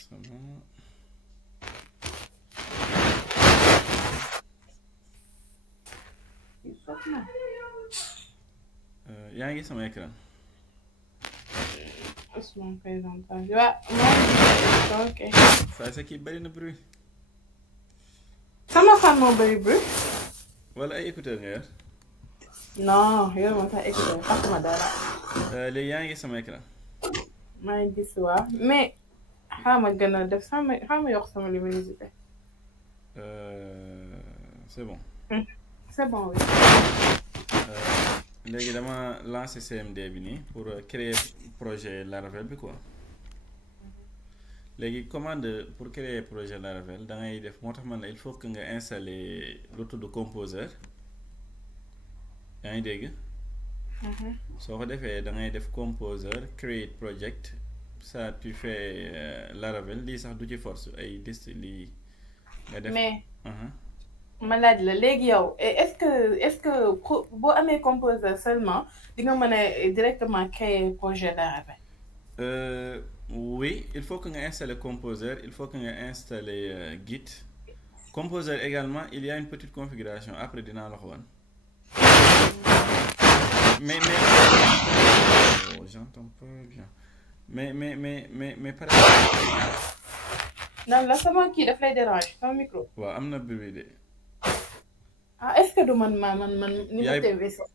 c'est bon. yaa ngi sama écran. Ousmane présentation waaw ok. saa sa kii bari na bruit. sama fan moo bari bruit. wala ay écouteur nga yor. non yoruma sax écouteur xasuma dara. léegi yaa ngi sama écran. maa ngi gis waaw mais xaama gën a def xaama yokk sama luminosité. c'est bon. c'est bon oui. léegi dama lancé CMD bi nii pour créer projet Laravel bi quoi. léegi commande pour créer projet Laravel da ngay def moo tax man la il faut que nga installer lu tudd composer yaa ngi dégg. soo ko defee da ngay def composer create project ça tu fais Laravel lii sax du ci force ay dist lii nga def. mais ma laaj la léegi yow est-ce que boo amee composer seulement di nga mën a directement créer projet Laravel. Oui, il faut que tu installes Composer, il faut que tu installes Git. Composer également, il y a une petite configuration. Après, je vais vous dire. Mais oh, j'entends pas bien. Mais par exemple. Non, là, c'est moi qui le dérange, c'est mon micro. Ouais, am na bruit. Ah, est-ce que du man ni ma TV sax.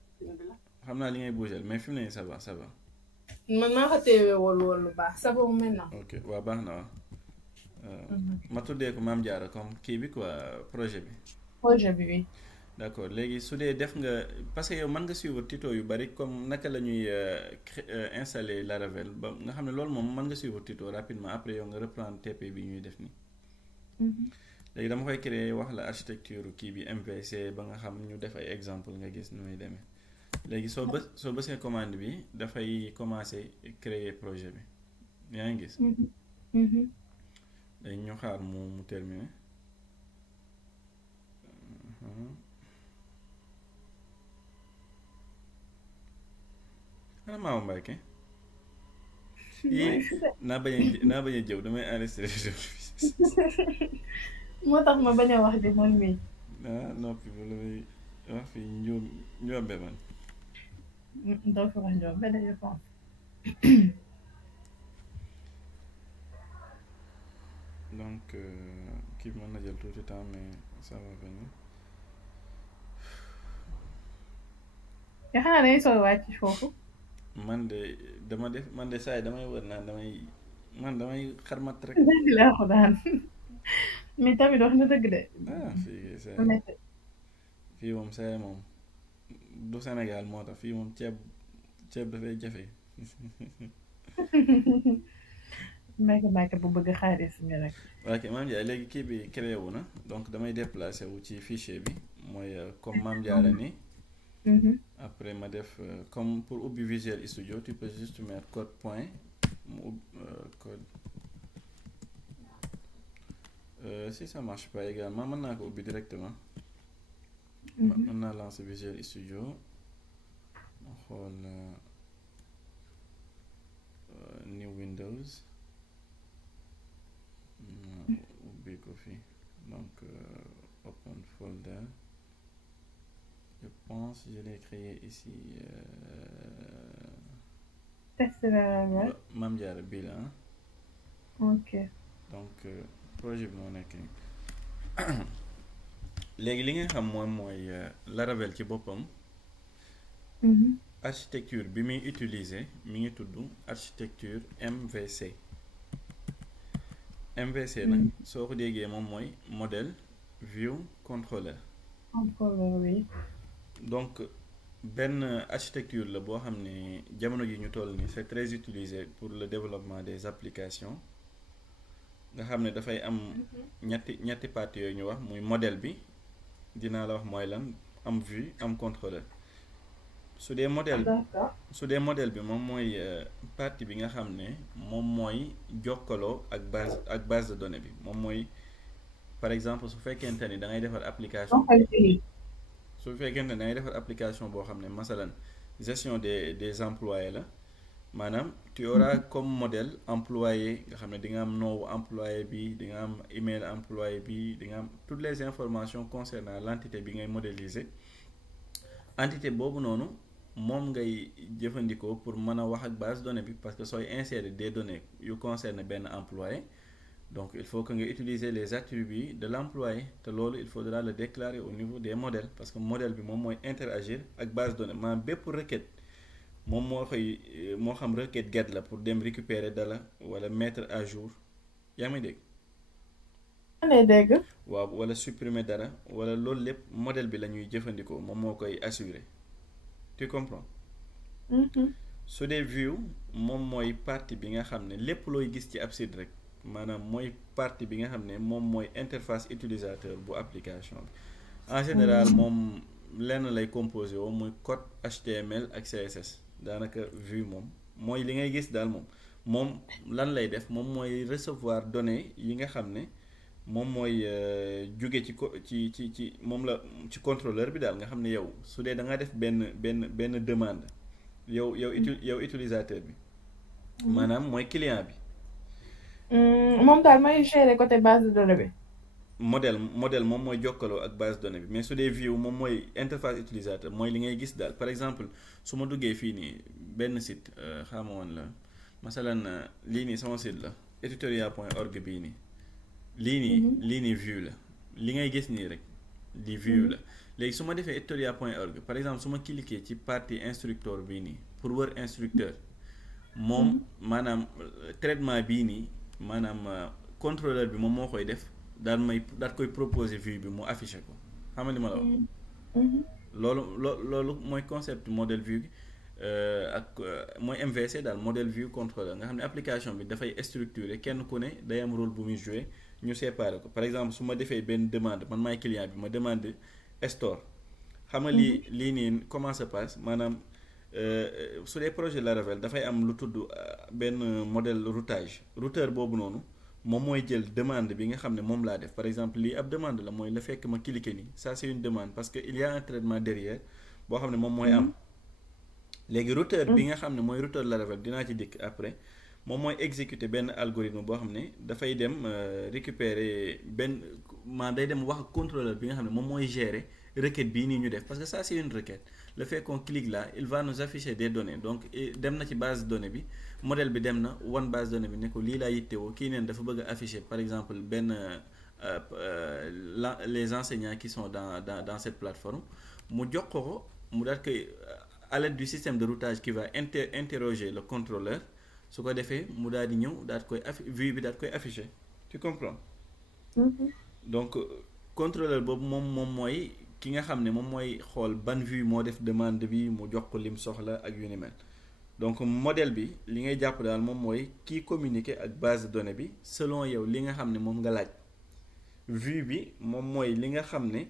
Xam naa li ngay bouger, mais fi mu ne ça va, ça va. Man maa ko teewee wol lu baax ça va maintenant. Ok waaw baax na waaw. ma tuddee ko Mame Diarra comme kii bi quoi projet bi. projet bi oui. D'accord léegi su dee def nga parce que yow mën nga suivre tuto yu bari comme naka la ñuy installer Laravel ba nga xam ne loolu moom mën nga suivre tuto rapidement après yow nga reprendre TP bi ñuy def nii. léegi dama koy créer wax la architecture kii bi MVC ba nga xam ñu def ay exemple nga gis nu muy demee. léegi soo bësee commande bi dafay commencer créer projet bi yaa ngi gis. léegi ñu xaar mu terminer. ana Maawa Mbacke. naa bañ a jëw damay enregistré. moo tax ma bañ a wax di man mii. noppi ba la may wax fii njoombe man. donc wax njoombe je pense. donc kii mën na jël tuuti temps mais ça va venir. yoo xam ne dañuy soog a wàcc foofu. man de saa yi damay wër naan damay xarmat rek. dëgg laa ko daan mais tamit wax na dëgg de. fii moom saa moom du Sénégal moo tax fii moom ceeb dafay jafe. Mbacke bu bëgg xaalis nga rek. ok Mame Diarra léegi kii bi créé wu na donc damay déplacé wu ci fichier bi mooy comme Mame Diarra nii. Après ma def comme pour ubbi Visual Studio tu peux juste mettre code point code si ça marche pas également mën naa ko ubbi directement. mën naa lancer Visual Studio ma xool new Windows ubbi ko fi donc open folder. Je pense que je l'ai créé ici. Test Laravel. Mame Diarra bii la. Ok. donc projet bi moo nekk nii léegi li nga xam mooy Laravel ci boppam. architecture bi muy utiliser mi ngi tudd architecture MVC. MVC nag soo ko déggee moom mooy modèle view controller. controller oui. donc benn architecture la boo xam ne jamono ji ñu toll nii c'est très utilisé pour le développement des applications nga xam ne dafay am ñetti parties yooyu ñu wax muy modèle bi dinaa la wax mooy lan am vue am contrôleur su dee modèle bi moom mooy partie bi nga xam ne moom mooy jokkaloo ak base de données bi moom mooy par exemple su fekkente ni da ngay defar application boo xam ne masalan gestion des employés la maanaam tu auras comme modèle employé nga xam ne di nga am nom employé bi di nga am email employé bi di nga am toutes les informations concernant l'entité bi ngay modéliser entité boobu noonu moom ngay jëfandikoo pour mën a wax ak base données bi parce que sooy insérer des données yu concerne benn employé donc il faut que nga utiliser les attributs de l'employé te loolu il faudra le déclarer au niveau des modèles parce que modèle bi moom mooy interagir ak base données maanaam bépp requête moom moo koy moo xam requête get la pour dem récupérer dala wala mettre à jour yaa ngi may dégg. lay dégg. waaw wala supprimer dara wala loolu lépp modèle bi la ñuy jëfandikoo moom moo koy assurer tu comprends. su dee view moom mooy partie bi nga xam ne lépp looy gis ci ab site rek maanaam mooy partie bi nga xam ne moom mooy interface utilisateur bu application bi en général moom lenn lay composé woo muy code HTML ak CSS daanaka view moom mooy li ngay gis daal moom lan lay def moom mooy recevoir données yi nga xam ne moom mooy jóge ci moom la ci contrôleur bi daal nga xam ne yow su dee da nga def benn demande yow utilisateur bi maanaam mooy client bi. moom daal may gérer côté base de données bi. modèle moom mooy jokkaloo ak base de données bi mais su dee view moom mooy interface utilisateur mooy li ngay gis daal par exemple su ma duggee fii nii benn site xaama woon la masalan lii nii sama site la etutorial.org bii nii lii nii view la li ngay gis nii rek li view la léegi su ma defee etutorial.org par exemple su ma cliquer ci partie instructeur bii nii pour wër instructeur moom maanaam traitement bii nii maanaam contrôleur bi moom moo koy def daal koy proposer vue bi mu affiché ko xam nga li ma la wax. loolu mooy concept modèle vue ak mooy MVC daal modèle vue contrôleur nga xam ne application bi dafay structuré kenn ku ne day am rôle bu muy joué ñu séparé ko par exemple su ma defee benn demande man maay client bi ma demande store xam nga lii nii comment ça passe maanaam su dee projet Laravel dafay am lu tudd benn modèle routeur boobu noonu moom mooy jël demande bi nga xam ne moom laa def par exemple lii ab demande la mooy la fekk ma cliquer nii ça c'est une demande parce que il y a un traitement derrière boo xam ne moom mooy am léegi routeur bi nga xam ne mooy routeur Laravel dinaa ci dikk après moom mooy exécuter benn algorithme boo xam ne dafay dem récupérer day dem wax ak contrôleur bi nga xam ne moom mooy gérer requête bii nii ñu def parce que ça c'est une requête le fait qu'on clique là il va nous afficher des données donc dem na ci base de données bi modèle bi dem na base de données bi ne ko lii laa yittewoo kii neen dafa bëgg a afficher par exemple les enseignants qui sont dans cette plateforme mu jox ko mu daal koy à l'aide du système de routage qui va interroger le contrôleur su ko defee mu daal di ñëw daal koy vue bi daal koy afficher tu comprends. donc contrôleur boobu moom mooy ki nga xam ne moom mooy xool ban vue moo def demande bi mu jox ko lim soxla ak yu ni mel donc modèle bi li ngay jàpp daal moom mooy kii communiquer ak base de données bi selon yow li nga xam ne moom nga laaj vue bi moom mooy li nga xam ne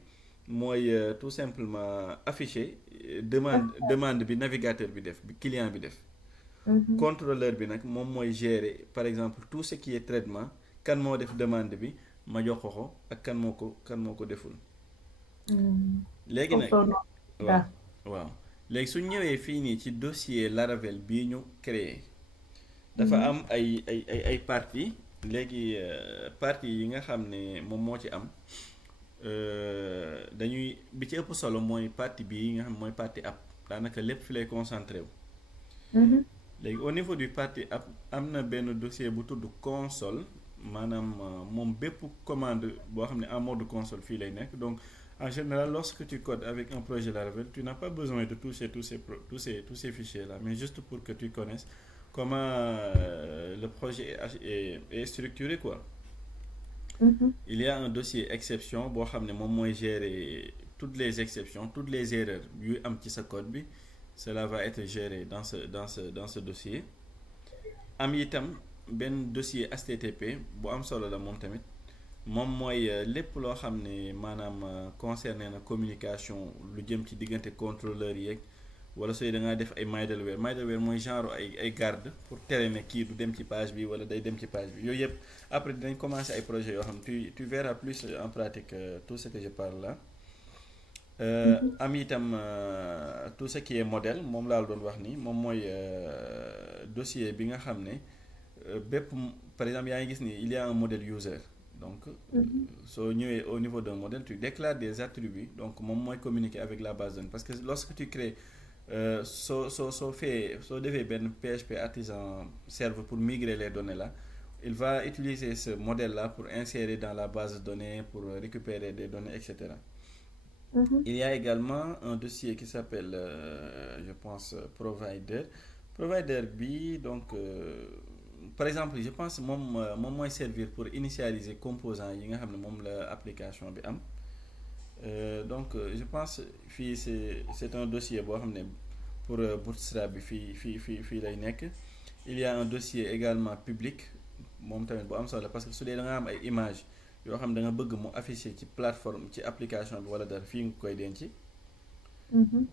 mooy tout simplement afficher demande bi navigateur bi def bi client bi def. contrôleur bi nag moom mooy gérer par exemple tout ce qui est traitement kan moo def demande bi ma jox ko ak kan moo ko deful. léegi nag waaw léegi su ñëwee fii nii ci dossier Laravel bii ñu créé dafa am ay parties léegi parties yi nga xam ne moom moo ci am dañuy bi ci ëpp solo mooy partie bii nga xam mooy partie app daanaka lépp fi lay concentré wu. léegi au niveau du partie app am na benn dossier bu tudd console maanaam moom bépp commande boo xam ne en mode console fii lay nekk donc en général lorsque tu codes avec un projet Laravel tu n'as pas besoin de toucher tous ces fichiers là mais juste pour que tu connaisses comment le projet est structuré quoi. Il y a un dossier exception boo xam ne moom mooy gérer toutes les exceptions toutes les erreurs yu am ci sa code bi cela va être géré dans ce dossier am itam benn dossier HTTP bu am solo la moom tamit moom mooy lépp loo xam ne maanaam concerné na communication lu jëm ci diggante contrôleur yeeg wala sooy da ngaa def ay middleware mooy genre ay garde pour tere ne kii du dem ci page bi wala day dem ci page bi yooyu yëpp après dinañ commencer ay projets yoo xam tu verras plus en pratique tout ce que je parle là am itam tout ce qui est modèle moom laa la doon wax ni moom mooy dossier bi nga xam ne bépp par exemple yaa ngi gis ni il y a un modèle user donc soo ñëwee au niveau d'un modèle tu déclares des attributs donc moom mooy communiquer avec la base de données parce que lorsque tu crées soo defee benn PHP artisan serveur pour migrer les données là il va utiliser ce modèle là pour insérer dans la base de données pour récupérer des données etc. Il y a également un dossier qui s'appelle je pense provider bi donc par exemple je pense moom mooy servir pour initialiser composants yi nga xam ne moom la application bi am donc je pense fii c'est un dossier boo xam ne pour Bootstrap bi fii lay nekk. Il y a un dossier également public moom tamit bu am solo parce que su dee da nga am ay images yoo xam da nga bëgg mu afficher ci plateforme ci application bi wala dara fii nga koy denc.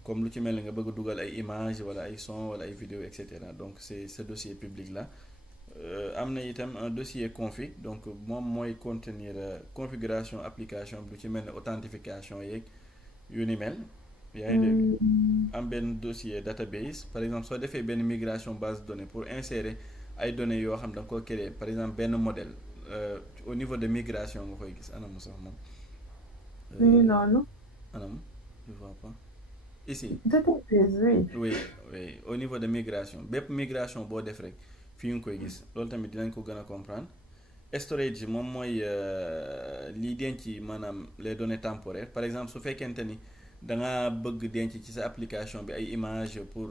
Comme lu ci mel ni nga bëgg dugal ay images wala ay son wala ay vidéos et cetera donc c'est ce dossier public là. Am na itam un dossier config donc moom mooy contenir configuration application bi lu ci mel ne authentification yeeg yu ni mel. yaa ngi dégg am benn dossier database par exemple soo defee benn migration base de données pour insérer ay données yoo xam da nga ko créer par exemple benn modèle au niveau de migration nga koy gis anam sax moom. noonu. anam je vois pas. ici. database oui. oui au niveau de migration bépp migration boo def rek fii nga koy gis loolu tamit dinañ ko gën a comprendre. Storage moom mooy liy denc maanaam les données temporaires par exemple su fekkente ni. da nga bëgg denc ci sa application bi ay images pour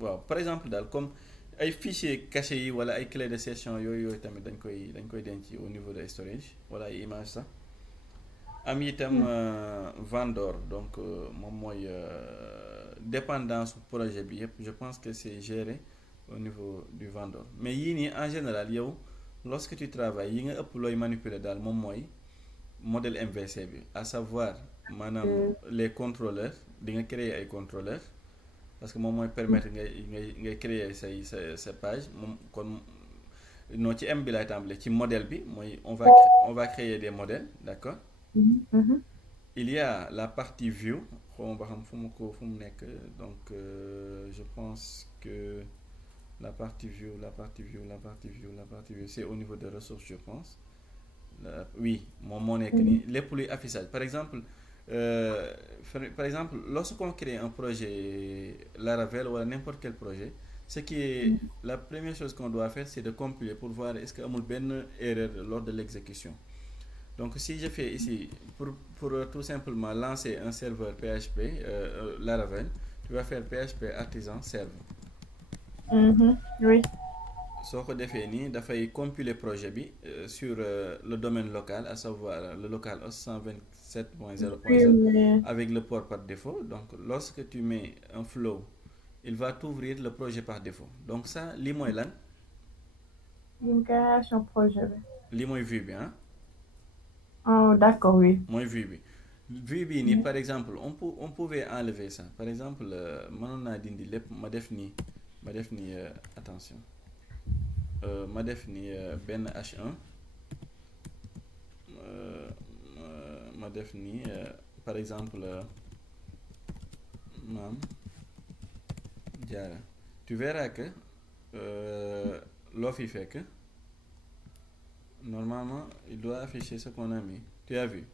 waaw par exemple daal comme ay fichiers cachés yi wala ay clés de session yooyu tamit dañ koy denc au niveau de storage wala ay images sax am itam vendor donc moom mooy dépendance projet bi yëpp je pense que c'est géré au niveau du vendor mais yii nii en général yow lorsque tu travailles yi nga ëpp looy manipuler daal moom mooy modèle MVC bi à savoir maanaam les contrôleurs di nga créer ay contrôleurs parce que moom mooy permettre ngay créer sa page moom kon non ci M bi lay tàmbale ci modèle bi mooy on va créer des modèles d'accord. Il y a la partie view xawma ba xam fu mu nekk donc je pense que la partie view c'est au niveau des ressources je pense. Oui moom moo nekk ni lépp luy affichage par exemple lorsqu'on crée un projet Laravel wala n'importe quel projet ce qui est la première chose qu'on doit faire c'est de compiler pour voir est-ce que amul benn erreur lors de l'exécution donc si je fais ici pour tout simplement lancer un serveur PHP Laravel tu vas faire PHP artisan server. Oui. soo ko defee nii dafay compiler projet bi sur le domaine local à savoir le local 127.0.0 avec le port par défaut donc lorsque tu mets un flow il va t'ouvrir le projet par défaut donc ça lii mooy lan. création projet bi. lii mooy vue bi ah. Oh d'accord oui. mooy vue bi nii par exemple on pouvait enlever ça par exemple mënoon naa dindi lépp ma def nii attention. Ma def ni benn H1 ma def ni par exemple maam jaara tu verras que loo fi fekk normalement il doit afficher ce qu'on a mis tu as vu.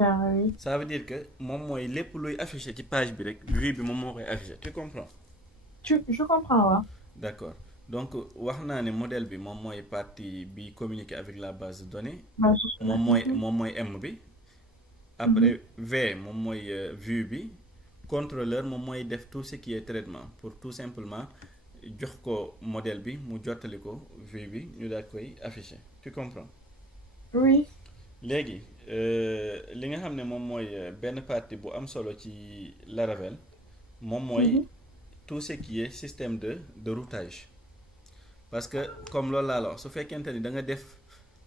Ah oui. Ça veut dire que moom mooy lépp luy afficher ci page bi rek vue bi moom moo koy afficher tu comprends. Je comprends waaw. D'accord. Donc wax naa ne modèle bi moom mooy partie bi communiquer avec la base de données moom mooy M bi après V moom mooy vue bi contrôleur moom mooy def tout ce qui est traitement pour tout simplement jox ko modèle bi mu jottali ko vue bi ñu daal koy afficher tu comprends. Oui. léegi li nga xam ne moom mooy benn partie bu am solo ci Laravel moom mooy tout ce qui est système de routage. Parce que comme loolu laa la wax su fekkente ni da nga def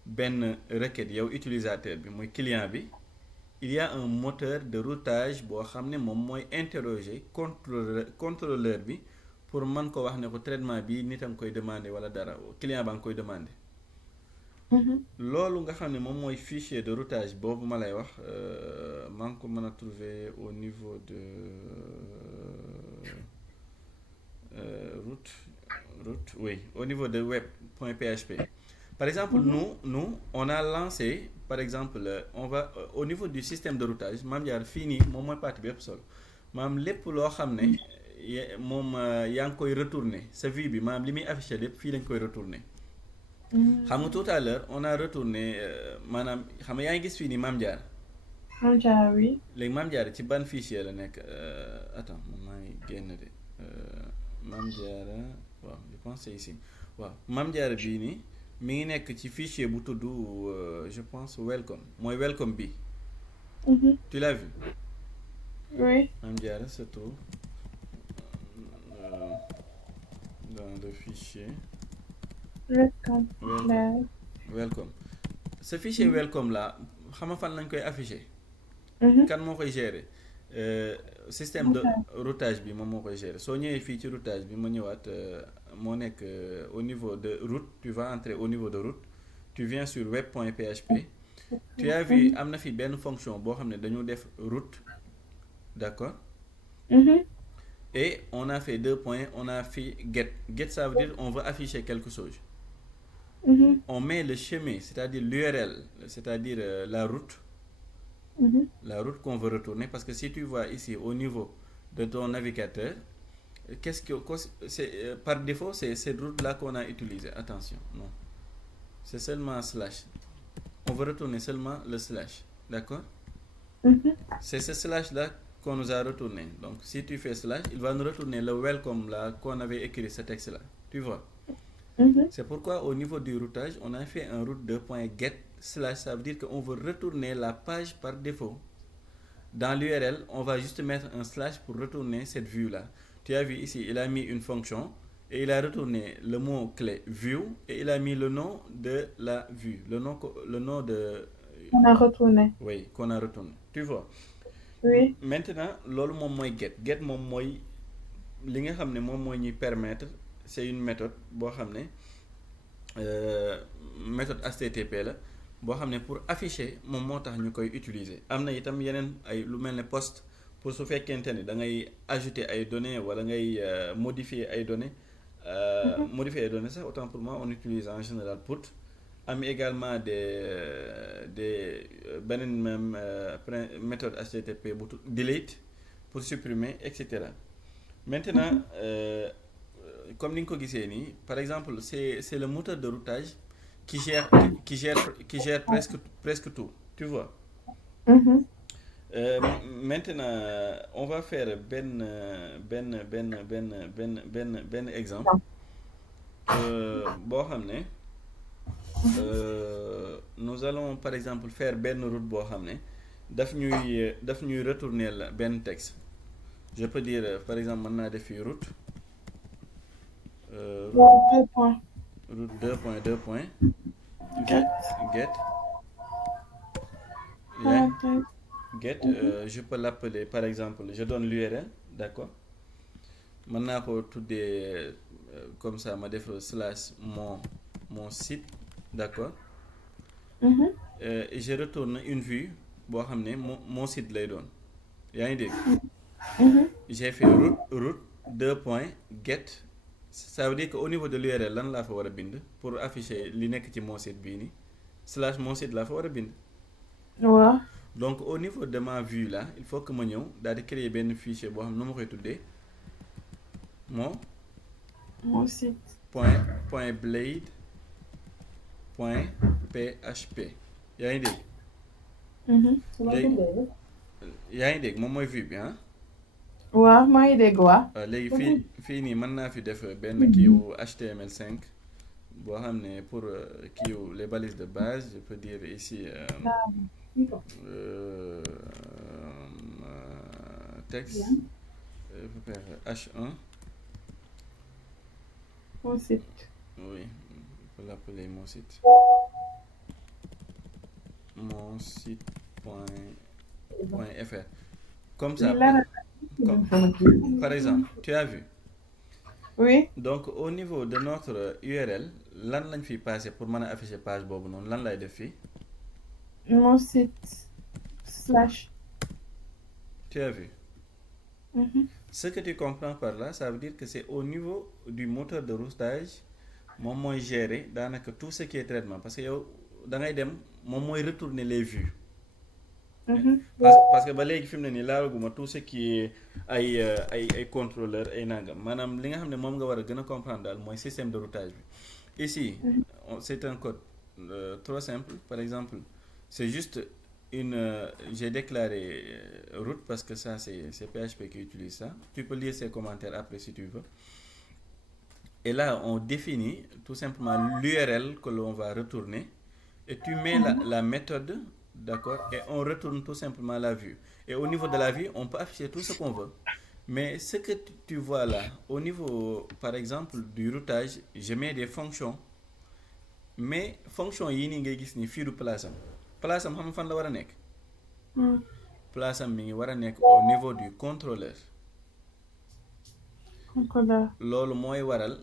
benn requête yow utilisateur bi muy client bi il y a un moteur de routage boo xam ne moom mooy interroger contrôleur bi pour mën ko wax ne ko traitement bi nit a nga koy demander wala dara client ba nga koy demander loolu nga xam ne moom mooy fichier de routage boobu ma lay wax maa ngi ko mën a trouver au niveau de route oui au niveau de web.php. Par exemple, nous, on a lancé, par exemple, on va au niveau du système de routage, Mame Diarra fii nii moom mooy partie bi yëpp solo maam lépp loo xam ne moom yaa ngi koy retourner sa vue bi maam li muy affiché lépp fii lañ koy retourner. xam nga tout à l'heure on a retourné maanaam xam nga yaa ngi gis fii nii Mame Diarra. Mame Diarra oui. léegi Mame Diarra ci ban fichier la nekk attends maa ngi génn de Mame Diarra waaw je pense c'est ici waaw Mame Diarra bii nii. mi ngi nekk ci fichier bu tudd je pense welcome mooy welcome bi. Tu l'as vu? Oui. Mame Diarra se trouve dans le fichier. Welcome. Welcome. Ce fichier welcome là xam nga fan lañ koy afficher. kan moo koy gérer. Système de routage bi moom moo koy gérer soo ñëwee fii ci routage bi ma ñëwaat moo nekk au niveau de route tu vas entrer au niveau de route tu viens sur web.php tu as vu am na fi benn fonction boo xam ne dañu def route d'accord. Et on a fait 2 points on a fait get ça veut dire on veut afficher quelque chose. On met le chemin c'est-à-dire l'URL c'est-à-dire la route. La route qu'on veut retourner parce que si tu vois ici au niveau de ton navigateur qu'est-ce que c'est par défaut c'est cette route là qu'on a utilisée attention non c'est seulement slash on veut retourner seulement le slash d'accord. C'est ce slash là qu'on nous a retourné donc si tu fais slash il va nous retourner le welcome là qu'on avait écrit ce texte là tu vois. C'est pourquoi au niveau du routage on a fait un route 2.get slash ça veut dire qu'on veut retourner la page par défaut. Dans l'URL, on va juste mettre un slash pour retourner cette vue-là. Tu as vu ici, il a mis une fonction et il a retourné le mot-clé view et il a mis le nom de la vue, le nom de... On a retourné. Oui, qu'on a retourné. Tu vois? Oui. Maintenant, loolu moom mooy get. Get moom mooy li nga xam ne moom mooy ñuy permettre, c'est une méthode boo xam ne méthode HTTP la. boo xam ne pour afficher moom moo tax ñu koy utiliser am na itam yeneen ay lu mel ne post pour su fekkente ni da ngay ajouter ay données wala ngay modifier ay données modifier ay données sax autant pour moi on utilise en général put am également des beneen même méthode HTTP bu delete pour supprimer et cetera. Maintenant comme ni nga ko gisee nii par exemple c'est le moteur de routage qui gère presque tout, tu vois. Maintenant, on va faire ben exemple. Boo xam ne nous allons par exemple faire benn route boo xam ne daf ñuy retourner la benn texte. Je peux dire par exemple mën naa def fii route. Route 2.2. Get, je peux l'appeler par exemple, je donne l'URL, d'accord. Maintenant, pour tout des comme ça, ma def slash mon site, d'accord. Et je retourne une vue, boo xam ne mon site lay doon. Yaa ngi dégg. J'ai fait route 2.get. Ça veut dire qu'au niveau de l'URL lan laa fa war a bind pour afficher li nekk ci mon site bii nii slash mon site laa fa war a bind. waaw. Donc au niveau de ma vue là il faut que ma ñëw daal di créer benn fichier boo xam ne nu ma koy tuddee mon site. point blade point php yaa ngi dégg. léegi yaa ngi dégg moom mooy vue bi ah. waaw maa ngi dégg waaw. léegi fii nii mën naa fi def benn kiiwu HTML5 boo xam ne pour kiiwu les balises de base je peux dire ici texte je peux faire H1. Mon site. Oui, on peut l'appeler mon site. Mon site point fr. Comme ça. Par exemple, tu as vu. Oui. Donc au niveau de notre URL lan lañ fi passer pour mën a afficher page boobu noonu lan lay def fii. Mon site slash. Tu as vu. Mhm. Ce que tu comprends par là ça veut dire que c'est au niveau du moteur de routage moom mooy gérer daanaka tout ce qui est traitement parce que yow da ngay dem moom mooy retourner les vues. Mhm. Parce que ba léegi fi mu ne nii laalaguma tout ce qui est ay contrôleur ay nangam maanaam li nga xam ne moom nga war a gën a comprendre daal mooy système de routage bi ici c'est un code trop simple par exemple c'est juste une j'ai déclaré route parce que ça c'est PHP qui utilise ça tu peux lire ses commentaires après si tu veux et là on définit tout simplement l'URL que l'on va retourner et tu mets la méthode. D'accord? Et on retourne tout simplement la vue. Et au niveau de la vue, on peut afficher tout ce qu'on veut. Mais ce que tu vois là, au niveau, par exemple, du routage, je mets des fonctions. Mais fonction yi ni ngay gis ni fii du place am place am xam nga fan la war a nekk. Place am mi ngi war a nekk au niveau du contrôleur. Contrôleur. Loolu mooy waral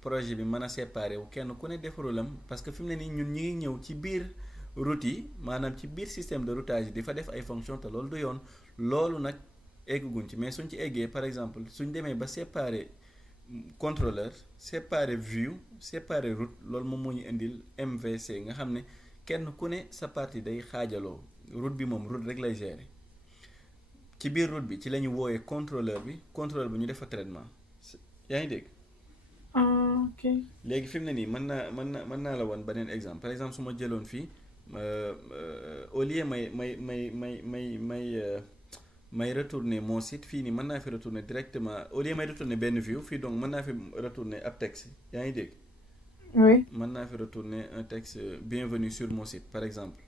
projet bi mën a séparer wu kenn ku ne def rôlam parce que fi mu ne nii ñun ñi ngi ñëw ci biir. route yi maanaam ci biir système de routage yi di fa def ay fonction te loolu du yoon loolu nag egguñ ci mais suñ ci eggee par exemple suñ demee ba séparer contrôleur séparer view séparer route loolu moom moo ñu indil MVC nga xam ne kenn ku ne sa partie day xaajaloo route bi moom route rek lay gérer ci biir route bi ci la ñu wooyee contrôleur bi ñu def fa traitement yaa ngi dégg. Ok. léegi fi mu ne nii mën naa la woon beneen exemple par exemple su ma jëloon fii. Au lieu may retourner mon site fii nii mën naa fi retourner directement au lieu may retourner benn view fii donc mën naa fi retourner ab texte yaa ngi dégg. Oui. mën naa fi retourner un texte bienvenue sur mon site par exemple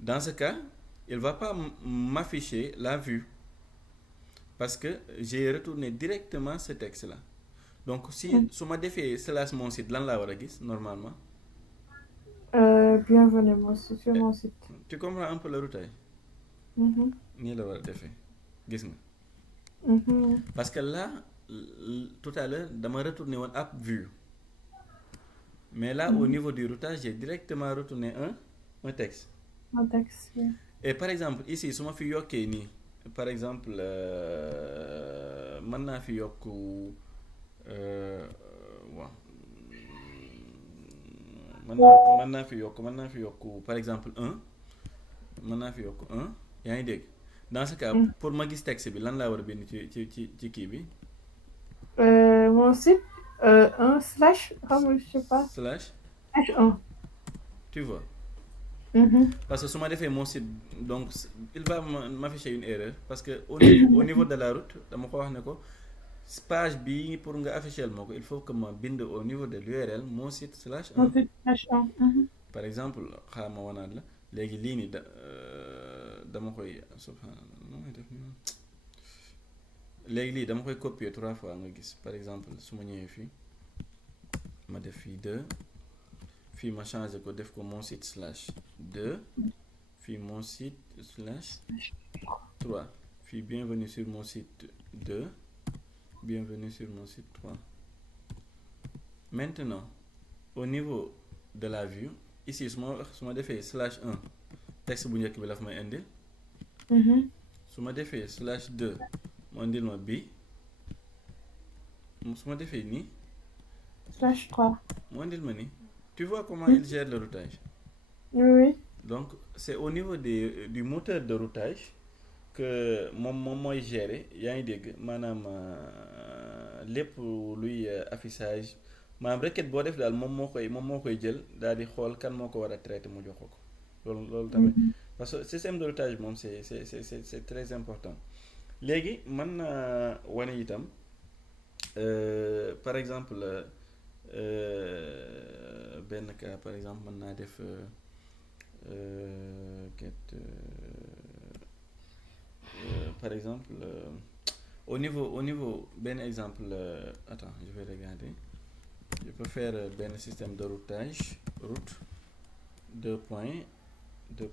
dans ce cas il va pas m'afficher la vue parce que j'ai retourné directement ce texte là donc si su ma defee slash mon site lan laa war a gis normalement. Bienvenue sur mon site. Tu comprends un peu le routage. Nii la war a defee gis nga. Parce que là tout à l'heure dama retourné woon ab vue mais là au niveau du routage j'ai directement retourné un texte. Un texte. Oui. Et par exemple ici su ma fi yokkee nii par exemple mën naa fi yokk waaw. mën naa fi yokk par exemple mën naa fi yokk yaa ngi dégg dans ce cas pour ma gis texte bi lan laa war a bind ci kii bi. Mon site un slash xam je sais pas. slash un. tu vois. Parce que su ma defee mon site donc il va m'afficher une erreur parce que au niveau de la route dama ko wax ne ko. Page bi pour nga afficher ma ko il faut que ma bind au niveau de l'URL mon site slash 1. Mon site slash 1. Par exemple xaaral ma wanaat la léegi lii nii dama koy subhanallah léegi lii dama koy copier 3 fois nga gis par exemple su ma ñëwee fii ma def fii 2 fii ma changer ko def ko mon site slash 2 fii mon site slash 3 fii bienvenue sur mon site 2. Bienvenue sur mon site 3. Maintenant, au niveau de la vue, ici, su ma defee slash 1, texte bu njëkk bi la fa may indil. Su ma defee slash 2, mu indil ma bi. Su ma defee nii. Slash 3. Mu indil ma nii. Tu vois comment il gère le routage? Oui. Donc, c'est au niveau du moteur de routage que moom mooy gérer yaa ngi dégg maanaam lépp luy affichage maanaam requête boo def daal moom moo koy jël daal di xool kan moo ko war a traiter mu jox ko loolu tamit parce que système de routage moom c'est très important léegi mën naa wane itam par exemple benn cas par exemple mën naa def par exemple au niveau ben exemple attends je vais regarder je peux faire ben système de routage route 2 points je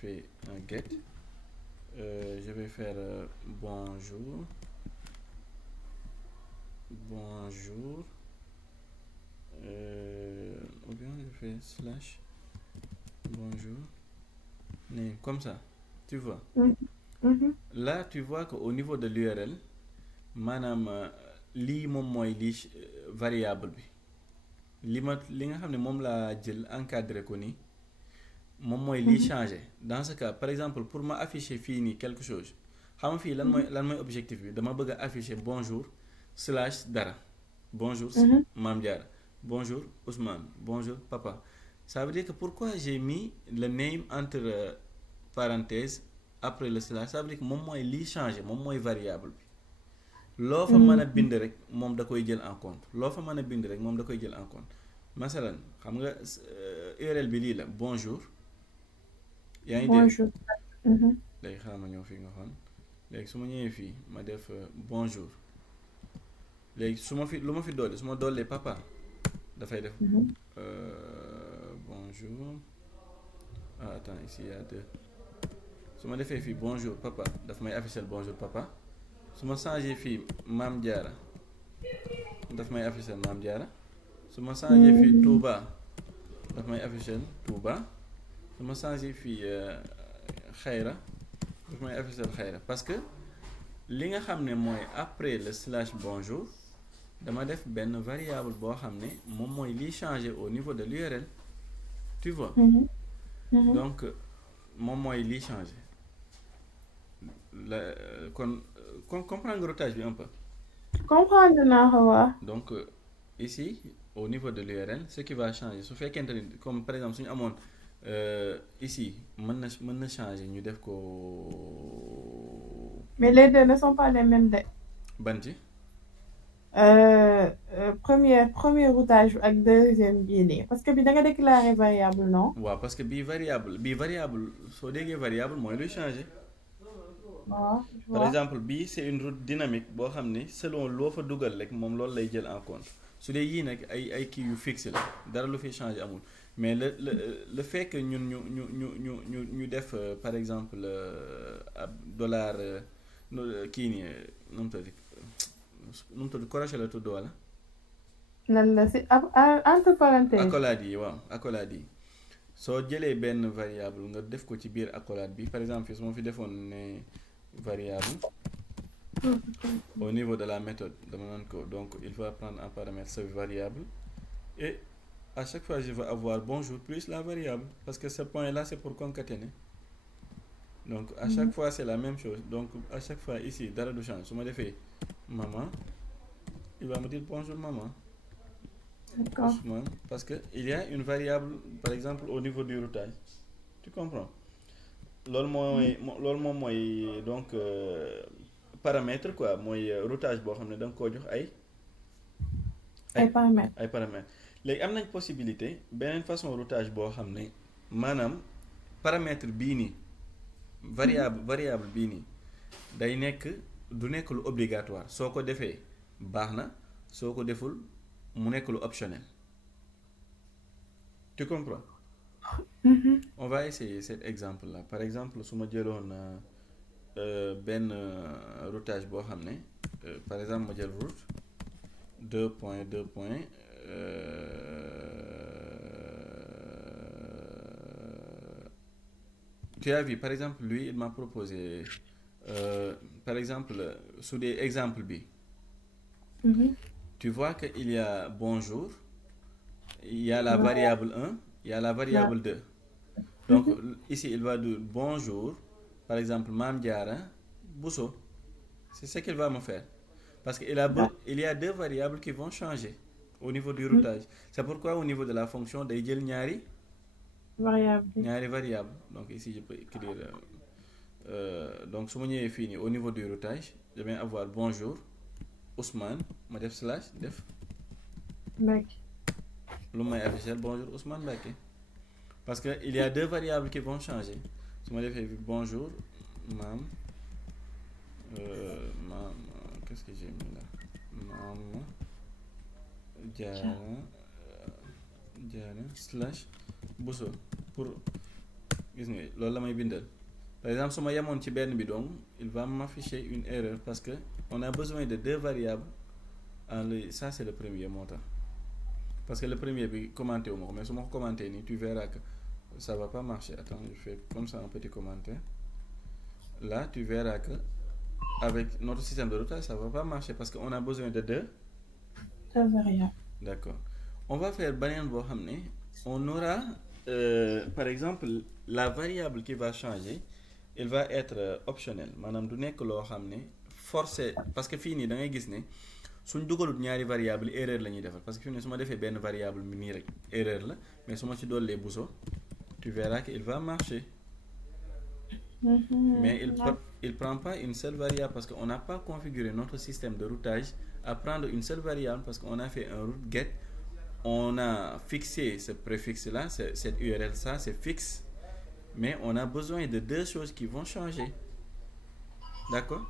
fais un get je vais faire bonjour bonjour, ou bien je fais slash bonjour, name, comme ça, tu vois. Là tu vois qu'au niveau de l'URL maanaam lii moom mooy lii variable bi li nga xam ne moom laa jël encadré ko nii moom mooy lii changé dans ce cas par exemple pour ma afficher fii nii quelque chose xam nga fii lan mooy objectif bi dama bëgg a afficher bonjour slash dara bonjour Mame Diarra bonjour Ousmane bonjour papa ça veut dire que pourquoi j'ai mis le name entre parenthèses après le slash ça veut dire que moom mooy lii changé moom mooy variable bi loo fa mën a bind rek moom da koy jël en compte loo fa mën a bind rek moom da koy jël en compte masalan xam nga URL bi lii la bonjour yaa ngi dégg léegi xaaral ma ñëw fii nga xool léegi su ma ñëwee fii ma def bonjour léegi su ma fi lu ma fi dolli su ma dollee papa dafay def bonjour ah attends ici il y a deux su ma defee fii bonjour papa daf may afficher bonjour papa su ma changé fii Mame Diarra daf may afficher Mame Diarra su ma changé fii Touba daf may afficher Touba su ma changé fii Xayra daf may afficher Xayra parce que li nga xam ne mooy après le slash bonjour dama def benn variable boo xam ne moom mooy liy changer au niveau de l'URL tu vois donc moom mooy liy changer la kon comprendre nga routage bi un peu. comprendre naa ko waa. donc ici au niveau de l'URL ce qui va changer su fekkente ni comme par exemple suñu amoon ici mën na changer ñu def ko. mais les deux ne sont pas les mêmes de. ban ci. premier routage ak deuxième bii nii parce que bi da nga déclarer variable non. waaw parce que bii variable soo déggee variable mooy luy changer. par exemple bii c'est une route dynamique boo xam ne selon loo fa dugal rek moom loolu lay jël en compte su dee yii nag ay kii yu fixe la dara lu fi changer amul mais le fait que ñun ñu def par exemple ab dollar kii nii nu mu tudd crochet la tudd wala. lan la si entre parenthèses. accolade yi waaw accolade yi soo jëlee benn variable nga def ko ci biir accolade bi par exemple fii su ma fi defoon ne variable au niveau de la méthode dama naan ko donc il va prendre en paramètre ce variable et à chaque fois je vais avoir bonjour plus la variable parce que ce point là c'est pour concaténer donc à chaque fois c'est la même chose donc à chaque fois ici dara du change su ma defee maman il va me dire bonjour maman. D'accord. Parce que il y a une variable par exemple au niveau du routage tu comprends loolu moom mooy donc paramètre quoi mooy routage boo xam ne da nga koo jox ay paramètres léegi am nañ possibilité beneen façon routage boo xam ne maanaam paramètre bii nii variable bii nii day nekk du nekk lu obligatoire soo ko defee baax na soo ko deful mu nekk lu optionnel tu comprends. On va essayer cet exemple là par exemple su ma jëloon benn routage boo xam ne par exemple ma jël route 2 point tu as vu par exemple lui il m'a proposé par exemple su dee exemple bi tu vois que il y a bonjour il y a la variable 1 il y a la variable 2 donc ici il va dire bonjour par exemple Mame Diarra Bousso c'est ce qu'il va me faire parce que il y a deux variables qui vont changer au niveau du routage c'est pourquoi au niveau de la fonction day jël ñaari variable donc ici je peux écrire donc su ma ñëwee fii nii au niveau du routage je vais avoir bonjour Ousmane ma def slash def Mbacké lu may afficher bonjour Ousmane Mbacké parce que il y a deux variables qui vont changer su ma defee bonjour Mame qu'est-ce que j'ai mis là Mame Diarra slash Bousso pour gis nga loolu la may bindal par exemple su ma yemoon ci benn bi donc il va m'afficher une erreur parce que on a besoin de deux variables Ça c'est le premier moo tax parce que le premier bi commenté wu ma ko mais su ma ko commenté nii tu verras que ça va pas marcher. Attends, je fais comme ça un petit commentaire. Là tu verras que avec notre système de routage ça va pas marcher parce que on a besoin de deux variables. D'accord. On va faire beneen boo xam ne on aura par exemple la variable qui va changer il va être optionnel maanaam du nekk loo xam ne forcé parce que fii nii da ngay gis ne suñ dugalut ñaari variable erreur la ñuy defal parce que fii nii su ma defee benn variable mi nii rek erreur la mais su ma ci dollee Bousso tu verras que il va marcher. Mais il prend pas une seule variable parce qu'on n'a pas configuré notre système de routage à prendre une seule variable parce qu'on a fait un route get, on a fixé ce préfixe là, cette URL ça c'est fixe, mais on a besoin de deux choses qui vont changer. D'accord?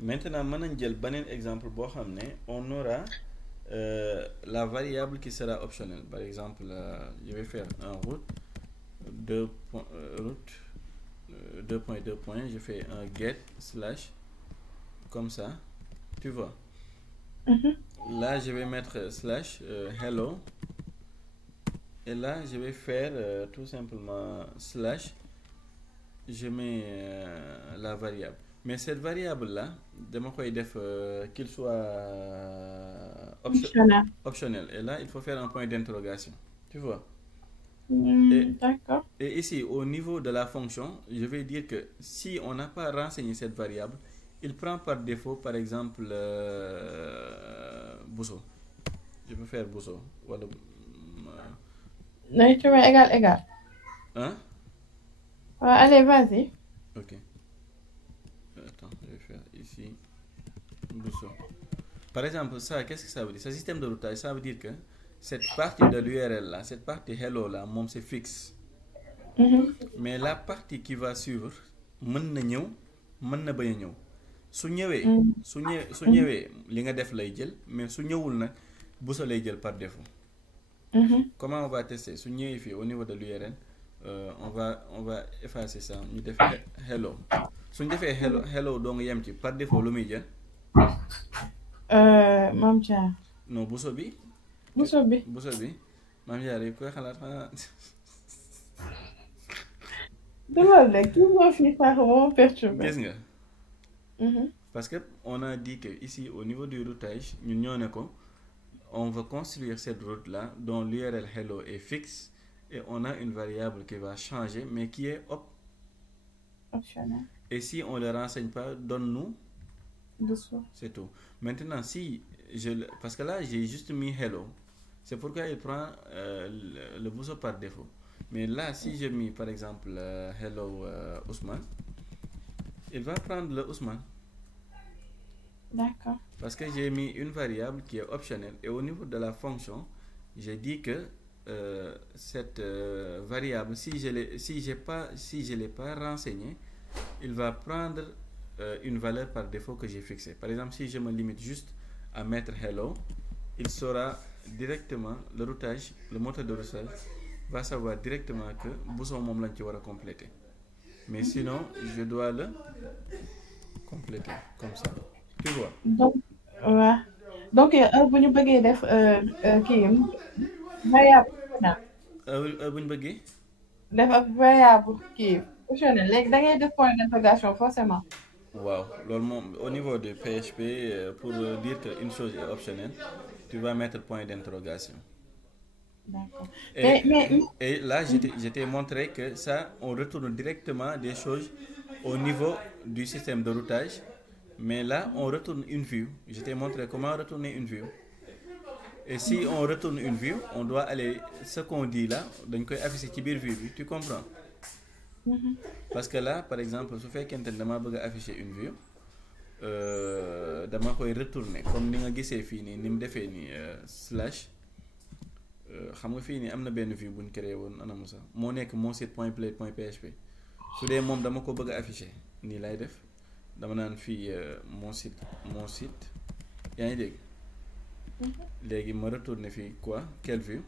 Maintenant mën nañ jël beneen exemple boo xam ne on aura la variable qui sera optionnelle. Par exemple je vais faire un route route 2.2. Je fais un get slash comme ça, tu vois. Là je vais mettre slash hello et là je vais faire tout simplement slash, je mets la variable. Mais cette variable là dama koy def qu'il soit optionnel et là il faut faire un point d'interrogation, tu vois. D'accord. Et ici au niveau de la fonction je vais dire que si on n'a pas renseigné cette variable il prend par défaut par exemple Bousso. Je peux faire Bousso wala tu mets égal. Hein? Allez, vas-y. Ok. Attends, je vais faire ici Bousso. Par exemple, ça, qu'est-ce que ça veut dire? Ce système de routage, ça veut dire que cette partie de l'URL là, cette partie hello là, moom c'est fixe. Mais la partie qui va suivre, mën na ñëw, mën na bañ a ñëw. Su ñëwee li nga def lay jël, mais su ñëwul nag Bousso lay jël par défaut. Comment on va tester? Su ñëwee fii au niveau de l'URL, on va effacer ça, ñu def hello. Suñ defee hello doo nga yem ci par défaut lu muy jël. Mame Diarra. Non Bousso bi. Mame Diarra yi koy xalaat xanaa. de loolu rek tout moo fi sax moo perturbé. Gis nga. Parce que on a dit que ici au niveau du routage ñun ñoo ne ko on veut construire cette route là dont l'URL hello est fixe et on a une variable qui va changer mais qui est optionnel. Et si on ne le renseigne pas, donne-nous. Dessous. C'est tout. Maintenant, si parce que là, j'ai juste mis hello. C'est pourquoi il prend le Bousso par défaut. Mais là, si je mets par exemple hello Ousmane, il va prendre le Ousmane. D'accord. Parce que j'ai mis une variable qui est optionnelle. Et au niveau de la fonction, j'ai dit que cette variable, si je ne l'ai pas renseignée, il va prendre une valeur par défaut que j'ai fixée. Par exemple, si je me limite juste à mettre hello, il saura directement, le routage, le moteur de routage va savoir directement que Bousso moom lañ ci war a compléter. Mais sinon, je dois le compléter comme ça. Tu vois? Donc bu ñu bëggee def kii variable bu ñu bëggee def ak variable kii optionnel léegi da ngay def point d'interrogation forcément. Waaw loolu moom au niveau de PHP pour dire qu'une chose est optionnelle tu vas mettre point d'interrogation. D'accord. Et là je t'ai montré que ça on retourne directement des choses au niveau du système de routage. Mais là, on retourne une vue. Je t'ai montré comment retourner une vue. Et si on retourne une vue, on doit aller, ce qu'on dit là, dañ koy afficher ci biir vue bi, tu comprends? Parce que là, par exemple, su fekkente ne dama bëgg a afficher une vue, dama koy retourner comme ni nga gisee fii nii ni mu defee nii slash xam nga fii nii am na benn vue bu ñu créé woon anamu sax moo nekk mon site point play point php su dee moom dama ko bëgg a afficher nii lay def. Dama naan fii mon site yaa ngi dégg léegi ma retourner fii quoi quelle vue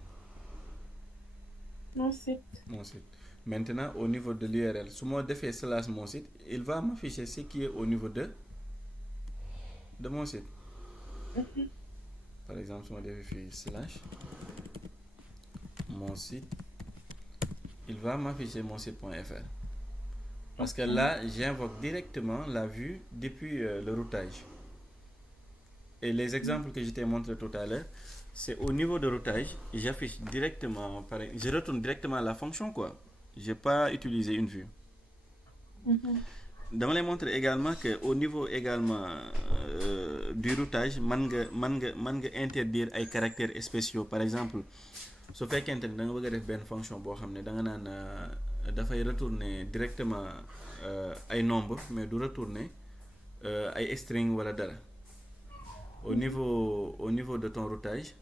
mon site maintenant au niveau de l'URL su ma defee slash mon site il va m'afficher ce qui est au niveau de mon site par exemple su ma defee fii slash mon site, il va m'afficher mon site.fr parce que là j'invoque directement la vue depuis le routage. Et les exemples que je t'ai montré tout à l'heure, c'est au niveau de routage, j'affiche directement, je retourne directement à la fonction quoi. J'ai pas utilisé une vue. Dama lay montrer également que au niveau également du routage man nga interdire ay caractères spéciaux. Par exemple su fekkente ne da nga bëgg a def benn fonction boo xam ne da nga naan dafay retourner directement ay nombres mais du retourner ay string wala dara. Au niveau de ton routage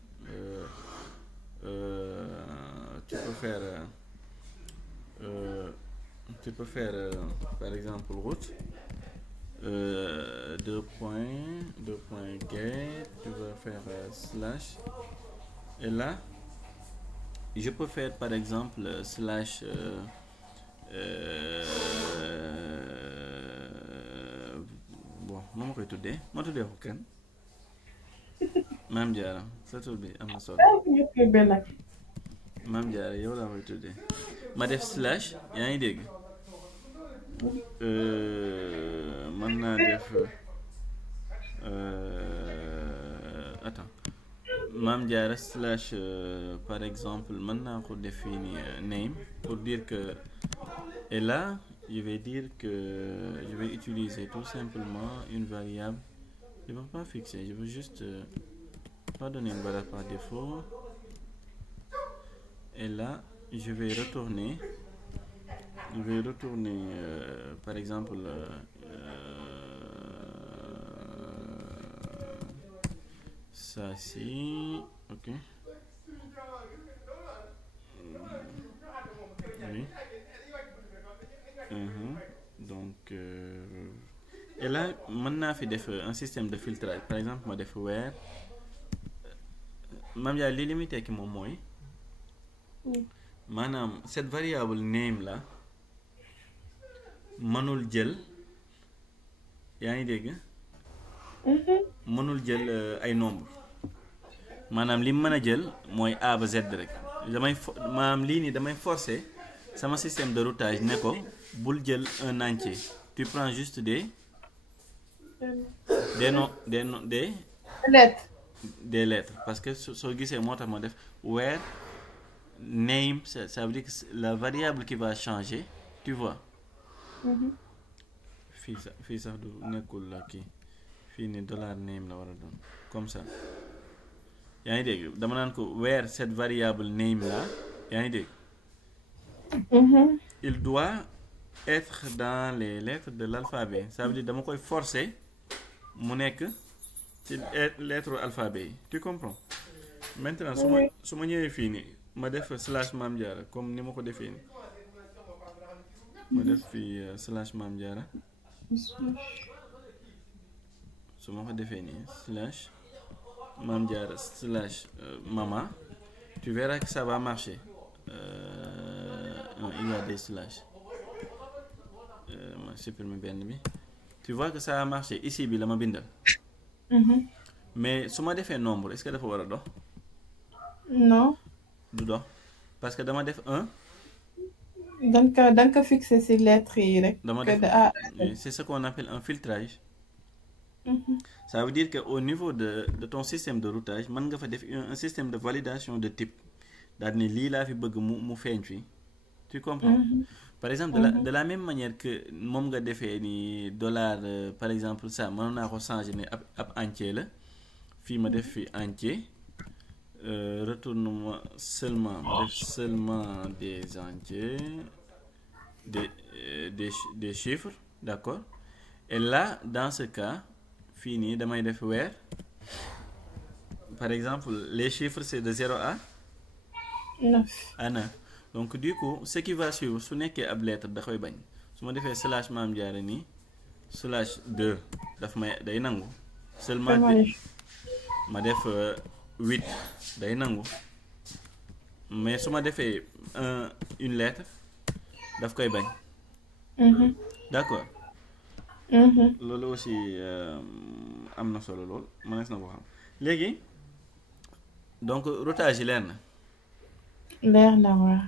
tu peux faire par exemple route deux points get, tu vas faire slash et là je peux faire par exemple slash bon nu ma koy tuddee ma tuddee ko kan Maam Jaara sa tur bi am na solo Maam Jaara yow laa koy tuddee ma def slash yaa ngi dégg mën naa def attends Maam Jaara slash par exemple mën naa ko def fii nii name pour dire que et là je vais dire que je vais utiliser tout simplement une variable. Je ne vais pas fixer, je veux juste pas donner une valeur par défaut. Et là, je vais retourner par exemple ça ci, ok. Oui. Donc et là mën naa fi def un système de filtrage par exemple ma def where Mame Diarra lii li muy tekki moom mooy maanaam cette variable name là mënul jël yaa ngi dégg mënul jël ay nombre maanaam li mën a jël mooy A ba Z rek maanaam lii nii damay forcer sama système de routage ne ko bul jël un entier, tu prends juste des lettres parce que soo gisee moo tax ma def where name ça veut dire que la variable qui va changer tu vois fii sax du nekkul la kii fii ni $name la war a doon comme ça yaa ngi dégg dama naan ko where cette variable name là yaa ngi dégg il doit être dans les lettres de l'alphabet ça veut dire dama koy forcer mu nekk ci lettre alphabet yi tu comprends maintenant su ma ñëwee fii nii ma def slash Mame Diarra comme ni ma ko defee nii ma def fii slash Mame Diarra su ma ko defee nii slash Mame Diarra slash maman tu verras que ça va marcher il y a des slash ma supprimer benn bi tu vois que ça a marché ici bi la ma bindal mais su ma defee nombre est-ce que dafa war a dox non du dox parce que dama def 1 danga ko fixer ci lettres yi rek dama def c'est ce qu'on appelle un filtrage ça veut dire que au niveau de ton système de routage mën nga fa def un système de validation de type daal ni lii laa fi bëgg mu feeñ fii tu comprends par exemple de la même manière que moom nga defee ni dollar par exemple ça mën naa ko changer ne ab entier la fii ma def fi entier retourne-moi seulement ma def seulement des entiers des chiffres d'accord et là dans ce cas fii nii damay def where par exemple les chiffres c'est de 0 à 9 donc du coup ce qui va suivre su nekkee ab lettre da koy bañ su ma defee slash Mame Diarra nii slash 2 daf may day nangu seulement ma def 8 day nangu mais su ma defee une lettre daf koy bañ d'accord loolu aussi am na solo lool mënees na ko xam léegi donc routage yi leer na. leer na waa.